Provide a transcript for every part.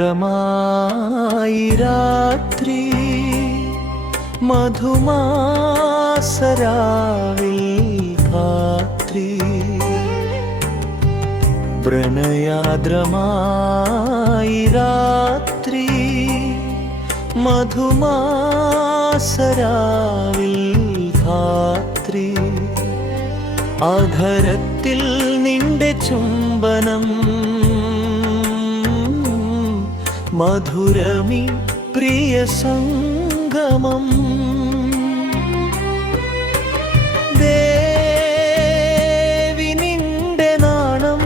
പ്രണയാർദ്രമായി രാത്രി മധുമാസരാവിൽ രാത്രി പ്രണയാർദ്രമായി രാത്രി മധുമാസരാവിൽ രാത്രി അധരത്തിൽ നിന്റെ ചുംബനം മധുരമി പ്രിയ സംഗമം ദേവി നിന്റെ നാണം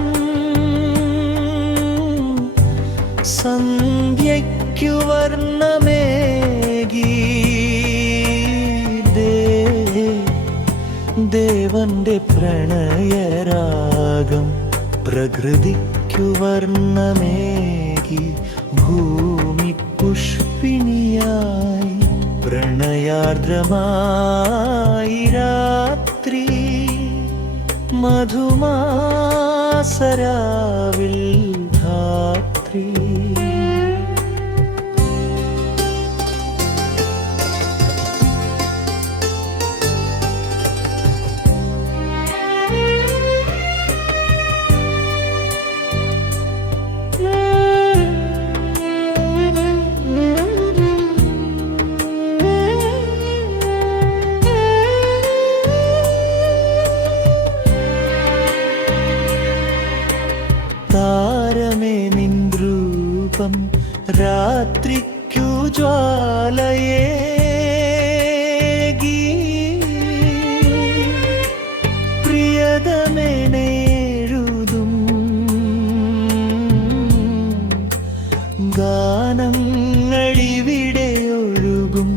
സന്ധ്യയ്ക്കു വർണ്ണമേകി ദേവന്റെ പ്രണയരാഗം പ്രകൃതിക്കു വർണ്ണമേകി ഭൂമി പുഷ്പിണിയായി പ്രണയാർദ്രമായി രാത്രി മധുമാസരാവിൽ ധാത്രി താരമേ നിൻരൂപം രാത്രിക്കു ജ്വാലയേകി പ്രിയതമെഴുതും ഗാനങ്ങളിവിടെ ഒഴുകും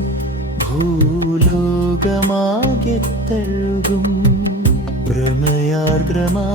ഭൂലോകമാകെ തഴുകും പ്രണയാർദ്രമായി